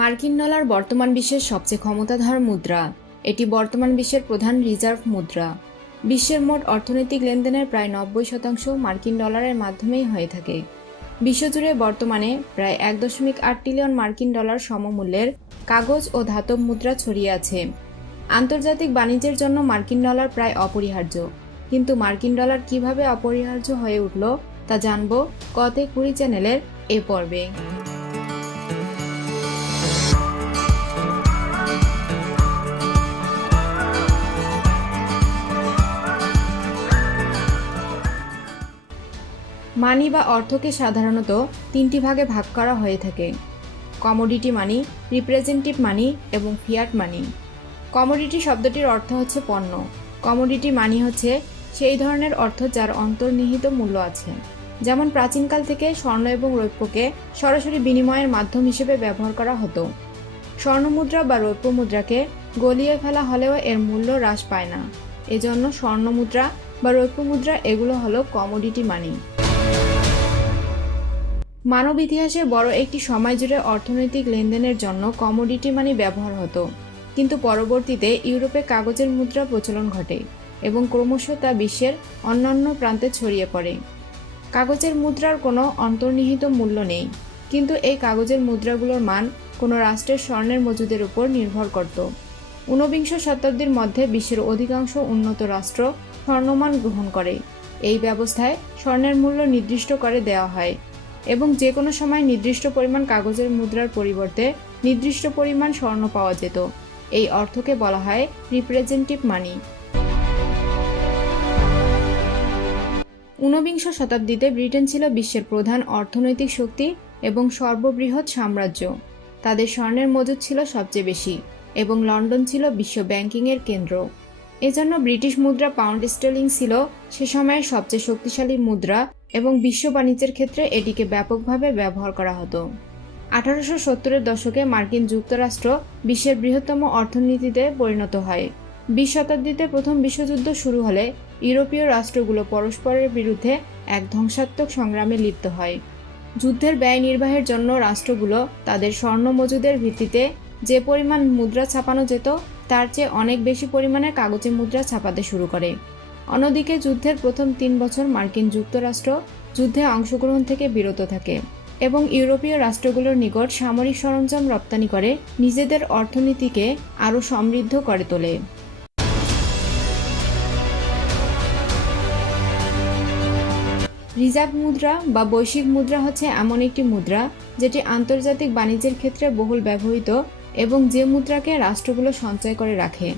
মার্কিন ডলার বর্তমান বিশ্বের সবচেয়ে ক্ষমতাধর মুদ্রা। এটি বর্তমান বিশ্বের প্রধান রিজার্ভ মুদ্রা। বিশ্বের মোট অর্থনৈতিক লেনদেনের প্রায় 90% মার্কিন ডলারের মাধ্যমেই হয়ে থাকে। বিশ্বজুড়ে বর্তমানে প্রায় 1.8 ট্রিলিয়ন মার্কিন ডলার সমমূল্যের কাগজ ও ধাতব মুদ্রা ছড়িয়ে আছে। আন্তর্জাতিক বাণিজ্যের জন্য মার্কিন ডলার প্রায় অপরিহার্য। কিন্তু মার্কিন ডলার কিভাবে অপরিহার্য হয়ে উঠল তা জানব কতে কুড়ি চ্যানেলের এ পর্বে। মানি বা অর্থকে সাধারণত তিনটি ভাগে ভাগ করা হয়ে থাকে: কমোডিটি মানি, রিপ্রেজেন্টেটিভ মানি এবং ফিয়াট মানি। কমোডিটি শব্দটির অর্থ হচ্ছে পণ্য। কমোডিটি মানি হচ্ছে সেই ধরনের অর্থ যার অন্তর্নিহিত মূল্য আছে। যেমন প্রাচীনকাল থেকে স্বর্ণ এবং রৌপ্যকে সরাসরি বিনিময়ের মাধ্যম হিসেবে ব্যবহার করা হতো। স্বর্ণমুদ্রা বা রৌপ্য মুদ্রাকে গলিয়ে ফেলা হলেও এর মূল্য হ্রাস পায় না। এজন্য স্বর্ণমুদ্রা বা রৌপ্য মুদ্রা এগুলো হলো কমোডিটি মানি। মানব ইতিহাসে বড় একটি সময় জুড়ে অর্থনৈতিক লেনদেনের জন্য কমোডিটি মানি ব্যবহার হতো, কিন্তু পরবর্তীতে ইউরোপে কাগজের মুদ্রা প্রচলন ঘটে এবং ক্রমশ তা বিশ্বের অন্যান্য প্রান্তে ছড়িয়ে পড়ে। কাগজের মুদ্রার কোনো অন্তর্নিহিত মূল্য নেই, কিন্তু এই কাগজের মুদ্রাগুলোর মান কোনো রাষ্ট্রের স্বর্ণের মজুদের উপর নির্ভর করত। ঊনবিংশ শতাব্দীর মধ্যে বিশ্বের অধিকাংশ উন্নত রাষ্ট্র স্বর্ণমান গ্রহণ করে। এই ব্যবস্থায় স্বর্ণের মূল্য নির্দিষ্ট করে দেওয়া হয় এবং যে কোনো সময় নির্দিষ্ট পরিমাণ কাগজের মুদ্রার পরিবর্তে নির্দিষ্ট পরিমাণ স্বর্ণ পাওয়া যেত। এই অর্থকে বলা হয় রিপ্রেজেন্টেটিভ মানি। ঊনবিংশ শতাব্দীতে ব্রিটেন ছিল বিশ্বের প্রধান অর্থনৈতিক শক্তি এবং সর্ববৃহৎ সাম্রাজ্য। তাদের স্বর্ণের মজুদ ছিল সবচেয়ে বেশি এবং লন্ডন ছিল বিশ্ব ব্যাংকিংয়ের কেন্দ্র। এজন্য ব্রিটিশ মুদ্রা পাউন্ড স্টার্লিং ছিল সে সময়ের সবচেয়ে শক্তিশালী মুদ্রা এবং বিশ্ব বাণিজ্যের ক্ষেত্রে এটিকে ব্যাপকভাবে ব্যবহার করা হতো। 1870-এর দশকে মার্কিন যুক্তরাষ্ট্র বিশ্বের বৃহত্তম অর্থনীতিতে পরিণত হয়। 20 শতাব্দীতে প্রথম বিশ্বযুদ্ধ শুরু হলে ইউরোপীয় রাষ্ট্রগুলো পরস্পরের বিরুদ্ধে এক ধ্বংসাত্মক সংগ্রামে লিপ্ত হয়। যুদ্ধের ব্যয় নির্বাহের জন্য রাষ্ট্রগুলো তাদের স্বর্ণ মজুদের ভিত্তিতে যে পরিমাণ মুদ্রা ছাপানো যেত তার চেয়ে অনেক বেশি পরিমাণের কাগজে মুদ্রা ছাপাতে শুরু করে। অন্যদিকে যুদ্ধের প্রথম 3 বছর মার্কিন যুক্তরাষ্ট্র যুদ্ধে অংশগ্রহণ থেকে বিরত থাকে এবং ইউরোপীয় রাষ্ট্রগুলোর নিকট সামরিক সরঞ্জাম রপ্তানি করে নিজেদের অর্থনীতিকে আরও সমৃদ্ধ করে তোলে। রিজার্ভ মুদ্রা বা বৈশ্বিক মুদ্রা হচ্ছে এমন একটি মুদ্রা যেটি আন্তর্জাতিক বাণিজ্যের ক্ষেত্রে বহুল ব্যবহৃত এবং যে মুদ্রাকে রাষ্ট্রগুলো সঞ্চয় করে রাখে।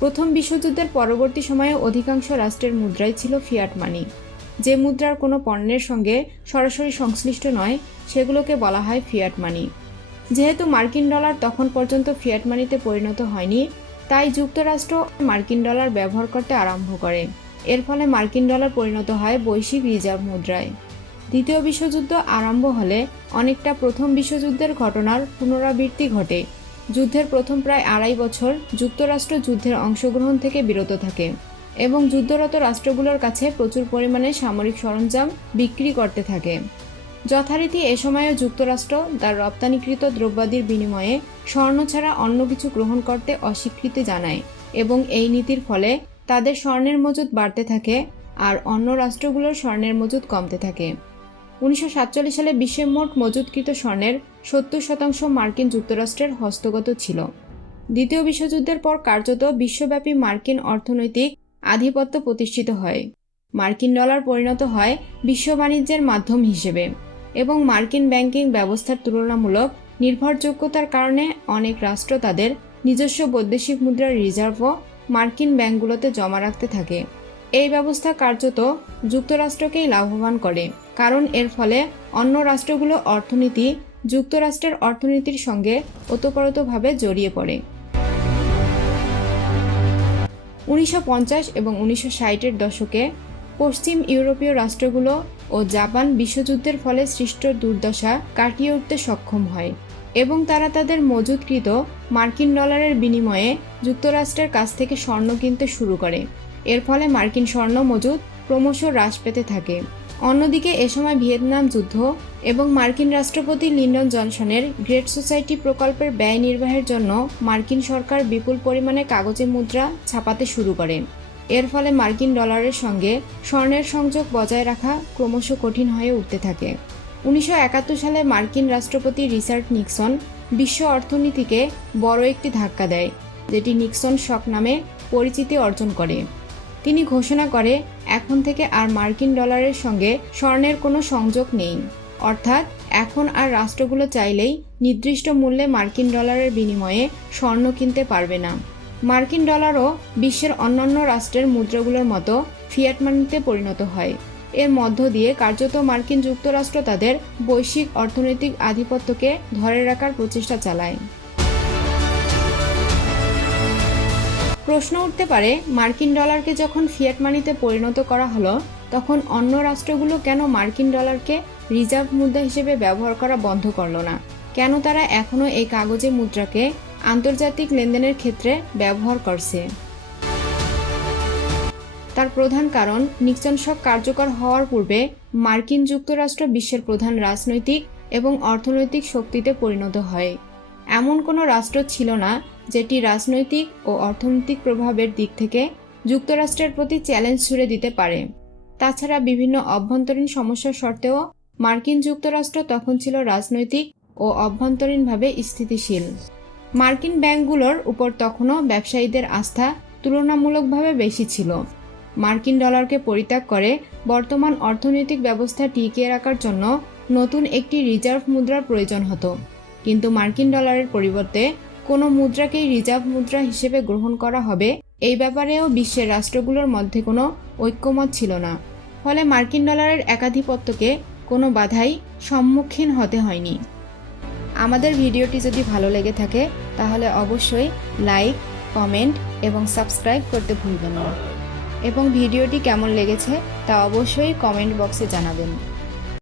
প্রথম বিশ্বযুদ্ধের পরবর্তী সময়ে অধিকাংশ রাষ্ট্রের মুদ্রাই ছিল ফিয়াট মানি। যে মুদ্রার কোনো পণ্যের সঙ্গে সরাসরি সংশ্লিষ্ট নয় সেগুলোকে বলা হয় ফিয়াট মানি। যেহেতু মার্কিন ডলার তখন পর্যন্ত ফিয়াট মানিতে পরিণত হয়নি, তাই যুক্তরাষ্ট্র মার্কিন ডলার ব্যবহার করতে আরম্ভ করে। এর ফলে মার্কিন ডলার পরিণত হয় বৈশ্বিক রিজার্ভ মুদ্রায়। দ্বিতীয় বিশ্বযুদ্ধ আরম্ভ হলে অনেকটা প্রথম বিশ্বযুদ্ধের ঘটনার পুনরাবৃত্তি ঘটে। যুদ্ধের প্রথম প্রায় 2.5 বছর যুক্তরাষ্ট্র যুদ্ধের অংশগ্রহণ থেকে বিরত থাকে এবং যুদ্ধরত রাষ্ট্রগুলোর কাছে প্রচুর পরিমাণে সামরিক সরঞ্জাম বিক্রি করতে থাকে। যথারীতি এ সময়ও যুক্তরাষ্ট্র তার রপ্তানিকৃত দ্রব্যাদির বিনিময়ে স্বর্ণ ছাড়া অন্য কিছু গ্রহণ করতে অস্বীকৃতি জানায় এবং এই নীতির ফলে তাদের স্বর্ণের মজুদ বাড়তে থাকে আর অন্য রাষ্ট্রগুলোর স্বর্ণের মজুদ কমতে থাকে। 1947 সালে বিশ্বের মোট মজুদকৃত স্বর্ণের 70% মার্কিন যুক্তরাষ্ট্রের হস্তগত ছিল। দ্বিতীয় বিশ্বযুদ্ধের পর কার্যত বিশ্বব্যাপী মার্কিন অর্থনৈতিক আধিপত্য প্রতিষ্ঠিত হয়। মার্কিন ডলার পরিণত হয় বিশ্ব বাণিজ্যের মাধ্যম হিসেবে এবং মার্কিন ব্যাংকিং ব্যবস্থার তুলনামূলক নির্ভরযোগ্যতার কারণে অনেক রাষ্ট্র তাদের নিজস্ব বৈদেশিক মুদ্রার রিজার্ভও মার্কিন ব্যাংকগুলোতে জমা রাখতে থাকে। এই ব্যবস্থা কার্যত যুক্তরাষ্ট্রকেই লাভবান করে, কারণ এর ফলে অন্য রাষ্ট্রগুলো অর্থনীতি যুক্তরাষ্ট্রের অর্থনীতির সঙ্গে ওতপ্রোতভাবে জড়িয়ে পড়ে। 1950 এবং 1960-এর দশকে পশ্চিম ইউরোপীয় রাষ্ট্রগুলো ও জাপান বিশ্বযুদ্ধের ফলে সৃষ্ট দুর্দশা কাটিয়ে উঠতে সক্ষম হয় এবং তারা তাদের মজুদকৃত মার্কিন ডলারের বিনিময়ে যুক্তরাষ্ট্রের কাছ থেকে স্বর্ণ কিনতে শুরু করে। এর ফলে মার্কিন স্বর্ণ মজুদ ক্রমশ হ্রাস পেতে থাকে। অন্যদিকে এ সময় ভিয়েতনাম যুদ্ধ এবং মার্কিন রাষ্ট্রপতি লিন্ডন জনসনের গ্রেট সোসাইটি প্রকল্পের ব্যয় নির্বাহের জন্য মার্কিন সরকার বিপুল পরিমাণে কাগজে মুদ্রা ছাপাতে শুরু করে। এর ফলে মার্কিন ডলারের সঙ্গে স্বর্ণের সংযোগ বজায় রাখা ক্রমশ কঠিন হয়ে উঠতে থাকে। 1971 সালে মার্কিন রাষ্ট্রপতি রিচার্ড নিক্সন বিশ্ব অর্থনীতিকে বড় একটি ধাক্কা দেয়, যেটি নিক্সন শক নামে পরিচিতি অর্জন করে। তিনি ঘোষণা করে এখন থেকে আর মার্কিন ডলারের সঙ্গে স্বর্ণের কোনো সংযোগ নেই, অর্থাৎ এখন আর রাষ্ট্রগুলো চাইলেই নির্দিষ্ট মূল্যে মার্কিন ডলারের বিনিময়ে স্বর্ণ কিনতে পারবে না। মার্কিন ডলারও বিশ্বের অন্যান্য রাষ্ট্রের মুদ্রাগুলোর মতো ফিয়াট মানিতে পরিণত হয়। এর মধ্য দিয়ে কার্যত মার্কিন যুক্তরাষ্ট্র তাদের বৈশ্বিক অর্থনৈতিক আধিপত্যকে ধরে রাখার প্রচেষ্টা চালায়। প্রশ্ন উঠতে পারে, মার্কিন ডলারকে যখন ফিয়াট মানিতে পরিণত করা হলো, তখন অন্য রাষ্ট্রগুলো কেন মার্কিন ডলারকে রিজার্ভ মুদ্রা হিসেবে ব্যবহার করা বন্ধ করলো না? কেন তারা এখনও এই কাগজে মুদ্রাকে আন্তর্জাতিক লেনদেনের ক্ষেত্রে ব্যবহার করছে? তার প্রধান কারণ, নিক্সন শক কার্যকর হওয়ার পূর্বে মার্কিন যুক্তরাষ্ট্র বিশ্বের প্রধান রাজনৈতিক এবং অর্থনৈতিক শক্তিতে পরিণত হয়। এমন কোনো রাষ্ট্র ছিল না যেটি রাজনৈতিক ও অর্থনৈতিক প্রভাবের দিক থেকে যুক্তরাষ্ট্রের প্রতি চ্যালেঞ্জ ছুড়ে দিতে পারে। তাছাড়া বিভিন্ন অভ্যন্তরীণ সমস্যার সত্ত্বেও মার্কিন যুক্তরাষ্ট্র তখন ছিল রাজনৈতিক ও অভ্যন্তরীণভাবে স্থিতিশীল। মার্কিন ব্যাংকগুলোর উপর তখনও ব্যবসায়ীদের আস্থা তুলনামূলকভাবে বেশি ছিল। মার্কিন ডলারকে পরিত্যাগ করে বর্তমান অর্থনৈতিক ব্যবস্থা টিকিয়ে রাখার জন্য নতুন একটি রিজার্ভ মুদ্রার প্রয়োজন হতো, কিন্তু মার্কিন ডলারের পরিবর্তে কোনো মুদ্রাকেই রিজার্ভ মুদ্রা হিসেবে গ্রহণ করা হবে এই ব্যাপারেও বিশ্বের রাষ্ট্রগুলোর মধ্যে কোনো ঐক্যমত ছিল না। ফলে মার্কিন ডলারের একাধিপত্যকে কোনো বাধাই সম্মুখীন হতে হয়নি। আমাদের ভিডিওটি যদি ভালো লেগে থাকে তাহলে অবশ্যই লাইক, কমেন্ট এবং সাবস্ক্রাইব করতে ভুলবেন না, এবং ভিডিওটি কেমন লেগেছে তা অবশ্যই কমেন্ট বক্সে জানাবেন।